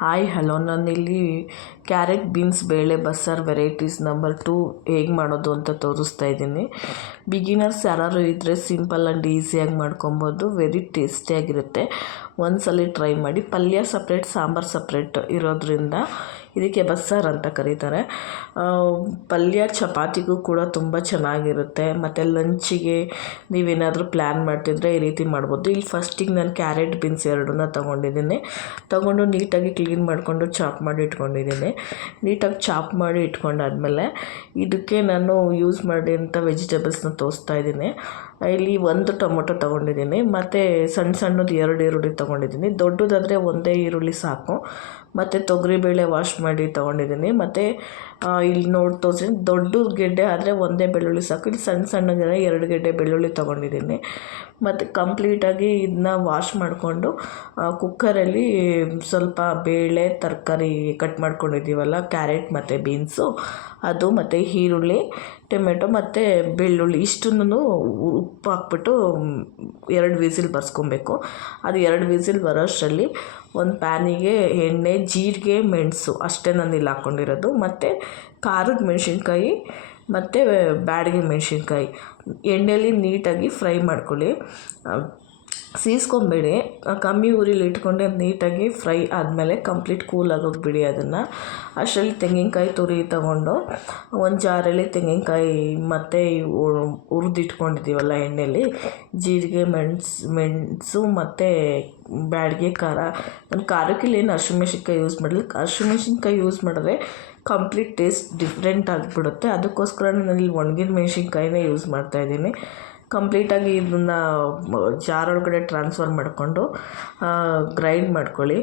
Hi hello, ನಾನಿಲ್ಲಿ carrot beans ಬೇಳೆ ಬಸ್ಸಾರು ವೆರೈಟೀಸ್ ನಂಬರ್ 2 ಹೇಗೆ ಮಾಡೋದು ಅಂತ ತೋರಿಸ್ತಾ ಇದ್ದೀನಿ. ಬಿಗಿನರ್ಸ್ ಯಾರು ಇದ್ದರೆ ಸಿಂಪಲ್ ಆ್ಯಂಡ್ ಈಸಿಯಾಗಿ ಮಾಡ್ಕೊಬೋದು. ವೆರಿ ಟೇಸ್ಟಿಯಾಗಿರುತ್ತೆ. ಒಂದ್ಸಲ ಟ್ರೈ ಮಾಡಿ. ಪಲ್ಯ ಸಪ್ರೇಟ್, ಸಾಂಬಾರು ಸಪ್ರೇಟ್ ಇರೋದ್ರಿಂದ ಇದಕ್ಕೆ ಬಸ್ಸಾರು ಅಂತ ಕರೀತಾರೆ. ಪಲ್ಯ ಚಪಾತಿಗೂ ಕೂಡ ತುಂಬ ಚೆನ್ನಾಗಿರುತ್ತೆ. ಮತ್ತು ಲಂಚಿಗೆ ನೀವೇನಾದರೂ ಪ್ಲ್ಯಾನ್ ಮಾಡ್ತಿದ್ರೆ ಈ ರೀತಿ ಮಾಡ್ಬೋದು. ಇಲ್ಲಿ ಫಸ್ಟಿಗೆ ನಾನು ಕ್ಯಾರೆಟ್ ಬೀನ್ಸ್ ಎರಡನ್ನ ತೊಗೊಂಡು ನೀಟಾಗಿ ಕ್ಲೀನ್ ಮಾಡಿಕೊಂಡು ಚಾಪ್ ಮಾಡಿ ಇಟ್ಕೊಂಡಿದ್ದೀನಿ. ನೀಟಾಗಿ ಚಾಪ್ ಮಾಡಿ ಇಟ್ಕೊಂಡಾದ್ಮೇಲೆ ಇದಕ್ಕೆ ನಾನು ಯೂಸ್ ಮಾಡಿರೋಂಥ ವೆಜಿಟೇಬಲ್ಸ್ನ ತೋರಿಸ್ತಾ ಇದ್ದೀನಿ. ಇಲ್ಲಿ 1 ಟೊಮೊಟೊ ತೊಗೊಂಡಿದ್ದೀನಿ, ಮತ್ತು ಸಣ್ಣದು 2 ಈರುಳ್ಳಿ ತೊಗೊಂಡಿದ್ದೀನಿ. ದೊಡ್ಡದಾದರೆ ಒಂದೇ ಈರುಳ್ಳಿ ಸಾಕು. ಮತ್ತು ತೊಗರಿಬೇಳೆ ವಾಶ್ ಮಾಡಿ ತೊಗೊಂಡಿದ್ದೀನಿ. ಮತ್ತು ಇಲ್ಲಿ ತೋರಿಸಿ ದೊಡ್ಡ ಗೆಡ್ಡೆ ಆದರೆ ಒಂದೇ ಬೆಳ್ಳುಳ್ಳಿ ಸಾಕು. ಇಲ್ಲಿ ಸಣ್ಣಗೆ 2 ಗೆಡ್ಡೆ ಬೆಳ್ಳುಳ್ಳಿ ತೊಗೊಂಡಿದ್ದೀನಿ. ಮತ್ತು ಕಂಪ್ಲೀಟಾಗಿ ಇದನ್ನ ವಾಶ್ ಮಾಡಿಕೊಂಡು ಕುಕ್ಕರಲ್ಲಿ ಸ್ವಲ್ಪ ಬೇಳೆ, ತರಕಾರಿ ಕಟ್ ಮಾಡ್ಕೊಂಡಿದ್ದೀವಲ್ಲ, ಕ್ಯಾರೆಟ್ ಮತ್ತು ಬೀನ್ಸು ಅದು, ಮತ್ತು ಈರುಳ್ಳಿ, ಟೊಮೆಟೊ ಮತ್ತು ಬೆಳ್ಳುಳ್ಳಿ ಇಷ್ಟನ್ನು ಉಪ್ಪು ಹಾಕ್ಬಿಟ್ಟು 2 ವಿಸಿಲ್ ಬರ್ಸ್ಕೊಬೇಕು. ಅದು 2 ವಿಸಿಲ್ ಬರೋಷ್ಟರಲ್ಲಿ ಒಂದು ಪ್ಯಾನಿಗೆ ಎಣ್ಣೆ, ಜೀರಿಗೆ, ಮೆಣಸು ಅಷ್ಟೇ ನಾನು ಇಲ್ಲಿ ಹಾಕ್ಕೊಂಡಿರೋದು. ಮತ್ತು ಖಾರದ ಮೆಣಸಿನ್ಕಾಯಿ ಮತ್ತು ಬ್ಯಾಡಗಿ ಮೆಣಸಿನ್ಕಾಯಿ ಎಣ್ಣೆಯಲ್ಲಿ ನೀಟಾಗಿ ಫ್ರೈ ಮಾಡ್ಕೊಳ್ಳಿ. ಸೀಸ್ಕೊಂಬೇಡಿ, ಕಮ್ಮಿ ಉರಿಲಿ ಇಟ್ಕೊಂಡೆ ನೀಟಾಗಿ ಫ್ರೈ ಆದಮೇಲೆ ಕಂಪ್ಲೀಟ್ ಕೂಲ್ ಆಗೋಗಿ ಬಿಡಿ ಅದನ್ನು. ಅಷ್ಟರಲ್ಲಿ ತೆಂಗಿನಕಾಯಿ ತುರಿ ತೊಗೊಂಡು ಒಂದು ಜಾರಲ್ಲಿ ತೆಂಗಿನಕಾಯಿ ಮತ್ತು ಹುರಿದಿಟ್ಕೊಂಡಿದ್ದೀವಲ್ಲ ಎಣ್ಣೆಯಲ್ಲಿ, ಜೀರಿಗೆ, ಮೆಣಸು ಮತ್ತು ಬ್ಯಾಡಗಿ ಖಾರ. ನಾನು ಖಾರಕ್ಕಿಲ್ಲೇನು ಹಸಿಮೆಣ್ಸಿನ್ಕಾಯಿ ಯೂಸ್ ಮಾಡಲಿ. ಹಸಿಮೆಣ್ಸಿನ್ಕಾಯಿ ಯೂಸ್ ಮಾಡಿದ್ರೆ ಕಂಪ್ಲೀಟ್ ಟೇಸ್ಟ್ ಡಿಫ್ರೆಂಟ್ ಆಗಿಬಿಡುತ್ತೆ. ಅದಕ್ಕೋಸ್ಕರ ನಾನಿಲ್ಲಿ ಒಣಗಿದ ಮೆಣಸಿನ್ಕಾಯಿನೇ ಯೂಸ್ ಮಾಡ್ತಾಯಿದ್ದೀನಿ. ಕಂಪ್ಲೀಟಾಗಿ ಇದನ್ನು ಜಾರೊಳಗಡೆ ಟ್ರಾನ್ಸ್ಫರ್ ಮಾಡಿಕೊಂಡು ಗ್ರೈಂಡ್ ಮಾಡ್ಕೊಳ್ಳಿ.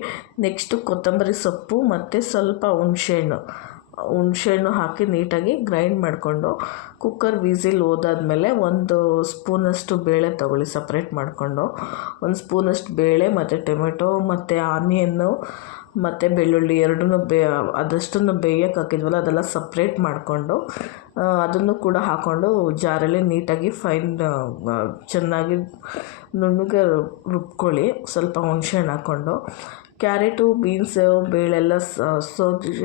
ನೆಕ್ಸ್ಟು ಕೊತ್ತಂಬರಿ ಸೊಪ್ಪು ಮತ್ತು ಸ್ವಲ್ಪ ಹುಣಸೆಹಣ್ಣು ಹಾಕಿ ನೀಟಾಗಿ ಗ್ರೈಂಡ್ ಮಾಡಿಕೊಂಡು ಕುಕ್ಕರ್ ವಿಸಿಲ್ ಹೋದಾದ್ಮೇಲೆ 1 ಸ್ಪೂನಷ್ಟು ಬೇಳೆ ತೊಗೊಳ್ಳಿ ಸಪ್ರೇಟ್ ಮಾಡಿಕೊಂಡು. 1 ಸ್ಪೂನಷ್ಟು ಬೇಳೆ ಮತ್ತು ಟೊಮೆಟೊ ಮತ್ತು ಆನಿಯನ್ನು ಮತ್ತು ಬೆಳ್ಳುಳ್ಳಿ ಎರಡನ್ನೂ ಅದಷ್ಟನ್ನು ಬೇಯಕ್ಕೆ ಹಾಕಿದ್ವಲ್ಲ ಅದೆಲ್ಲ ಸಪ್ರೇಟ್ ಮಾಡಿಕೊಂಡು ಅದನ್ನು ಕೂಡ ಹಾಕ್ಕೊಂಡು ಜಾರಲ್ಲಿ ನೀಟಾಗಿ ಚೆನ್ನಾಗಿ ನುಣ್ಣಗೆ ರುಬ್ಕೊಳ್ಳಿ. ಸ್ವಲ್ಪ ಹುಣಸೆಹಣ್ಣು ಹಾಕ್ಕೊಂಡು ಕ್ಯಾರೆಟು, ಬೀನ್ಸು, ಬೇಳೆಲ್ಲ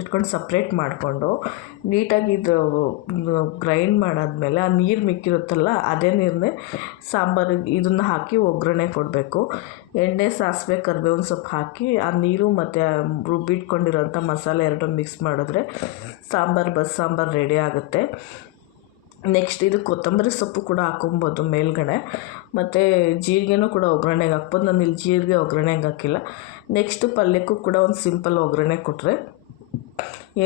ಇಟ್ಕೊಂಡು ಸಪ್ರೇಟ್ ಮಾಡಿಕೊಂಡು ನೀಟಾಗಿ ಇದು ಗ್ರೈಂಡ್ ಮಾಡಾದ್ಮೇಲೆ ಆ ನೀರು ಮಿಕ್ಕಿರುತ್ತಲ್ಲ ಅದೇ ನೀರನ್ನೇ ಸಾಂಬಾರಿಗೆ ಇದನ್ನು ಹಾಕಿ ಒಗ್ಗರಣೆ ಕೊಡಬೇಕು. ಎಣ್ಣೆ, ಸಾಸಿವೆ, ಕರಿಬೇವಿನ ಸೊಪ್ಪು ಹಾಕಿ ಆ ನೀರು ಮತ್ತು ರುಬ್ಬಿಟ್ಕೊಂಡಿರೋಂಥ ಮಸಾಲೆ ಎರಡು ಮಿಕ್ಸ್ ಮಾಡಿದ್ರೆ ಬಸ್ಸಾಂಬಾರು ರೆಡಿ ಆಗುತ್ತೆ. ನೆಕ್ಸ್ಟ್ ಇದು ಕೊತ್ತಂಬರಿ ಸೊಪ್ಪು ಕೂಡ ಹಾಕೊಬೋದು ಮೇಲ್ಗಡೆ, ಮತ್ತು ಜೀರಿಗೆನೂ ಕೂಡ ಒಗ್ಗರಣೆಗೆ ಹಾಕ್ಬೋದು. ನಾನು ಇಲ್ಲಿ ಜೀರಿಗೆ ಒಗ್ಗರಣೆಗೆ ಹಾಕಿಲ್ಲ. ನೆಕ್ಸ್ಟು ಪಲ್ಯಕ್ಕೂ ಕೂಡ ಒಂದು ಸಿಂಪಲ್ ಒಗ್ಗರಣೆ ಕೊಟ್ಟರೆ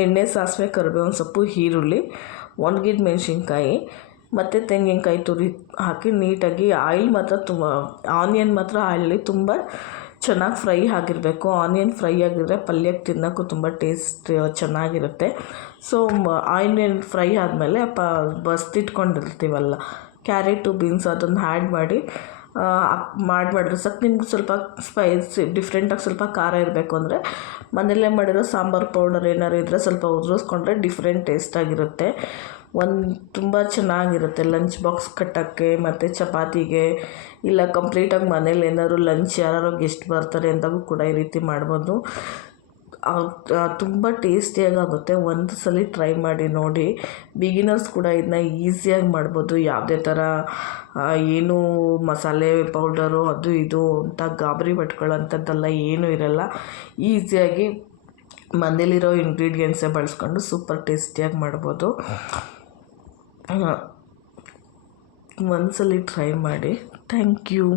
ಎಣ್ಣೆ, ಸಾಸಿವೆ, ಕರಿಬೇವಿನ ಸೊಪ್ಪು, ಈರುಳ್ಳಿ, ಒಣಗಿದ ಮೆಣಸಿನ್ಕಾಯಿ ಮತ್ತು ತೆಂಗಿನಕಾಯಿ ತುರಿ ಹಾಕಿ ನೀಟಾಗಿ ಆನಿಯನ್ ಮಾತ್ರ ಆಯಿಲಲ್ಲಿ ತುಂಬ ಚೆನ್ನಾಗಿ ಫ್ರೈ ಆಗಿರಬೇಕು. ಆನಿಯನ್ ಫ್ರೈ ಆಗಿದ್ರೆ ಪಲ್ಯಕ್ಕೆ ತಿನ್ನೋಕ್ಕೂ ತುಂಬ ಟೇಸ್ಟ್ ಚೆನ್ನಾಗಿರುತ್ತೆ. ಸೊ ಆನಿಯನ್ ಫ್ರೈ ಆದಮೇಲೆ ಬಸ್ತಿಟ್ಕೊಂಡಿರ್ತೀವಲ್ಲ ಕ್ಯಾರೆಟು, ಬೀನ್ಸ್ ಅದನ್ನು ಆ್ಯಡ್ ಮಾಡಿದ್ರೆ ಸಾಕು. ನಿಮ್ಗೆ ಸ್ವಲ್ಪ ಸ್ಪೈಸಿ ಡಿಫ್ರೆಂಟಾಗಿ ಸ್ವಲ್ಪ ಖಾರ ಇರಬೇಕು ಅಂದರೆ ಮನೆಯಲ್ಲೇ ಮಾಡಿರೋ ಸಾಂಬಾರು ಪೌಡರ್ ಏನಾರು ಇದ್ದರೆ ಸ್ವಲ್ಪ ಉದುರಿಸ್ಕೊಂಡ್ರೆ ಡಿಫ್ರೆಂಟ್ ಟೇಸ್ಟಾಗಿರುತ್ತೆ. ತುಂಬ ಚೆನ್ನಾಗಿರುತ್ತೆ ಲಂಚ್ ಬಾಕ್ಸ್ ಕಟ್ಟೋಕ್ಕೆ ಮತ್ತು ಚಪಾತಿಗೆ, ಇಲ್ಲ ಕಂಪ್ಲೀಟಾಗಿ ಮನೇಲಿ ಏನಾದ್ರು ಲಂಚ್ ಯಾರು ಗೆಸ್ಟ್ ಬರ್ತಾರೆ ಅಂತಾಗೂ ಕೂಡ ಈ ರೀತಿ ಮಾಡ್ಬೋದು. ತುಂಬ ಟೇಸ್ಟಿಯಾಗುತ್ತೆ. ಒಂದು ಸಲ ಟ್ರೈ ಮಾಡಿ ನೋಡಿ. ಬಿಗಿನರ್ಸ್ ಕೂಡ ಇದನ್ನ ಈಸಿಯಾಗಿ ಮಾಡ್ಬೋದು. ಯಾವುದೇ ಥರ ಏನು ಮಸಾಲೆ ಪೌಡರು ಅದು ಇದು ಅಂತ ಗಾಬರಿ ಪಟ್ಕೊಳ್ಳೋಂಥದ್ದೆಲ್ಲ ಏನೂ ಇರಲ್ಲ. ಈಸಿಯಾಗಿ ಮನೇಲಿರೋ ಇಂಗ್ರೀಡಿಯೆಂಟ್ಸೇ ಬಳಸ್ಕೊಂಡು ಸೂಪರ್ ಟೇಸ್ಟಿಯಾಗಿ ಮಾಡ್ಬೋದು. ಒಂದ್ಸಲ ಟ್ರೈ ಮಾಡಿ. Thank you.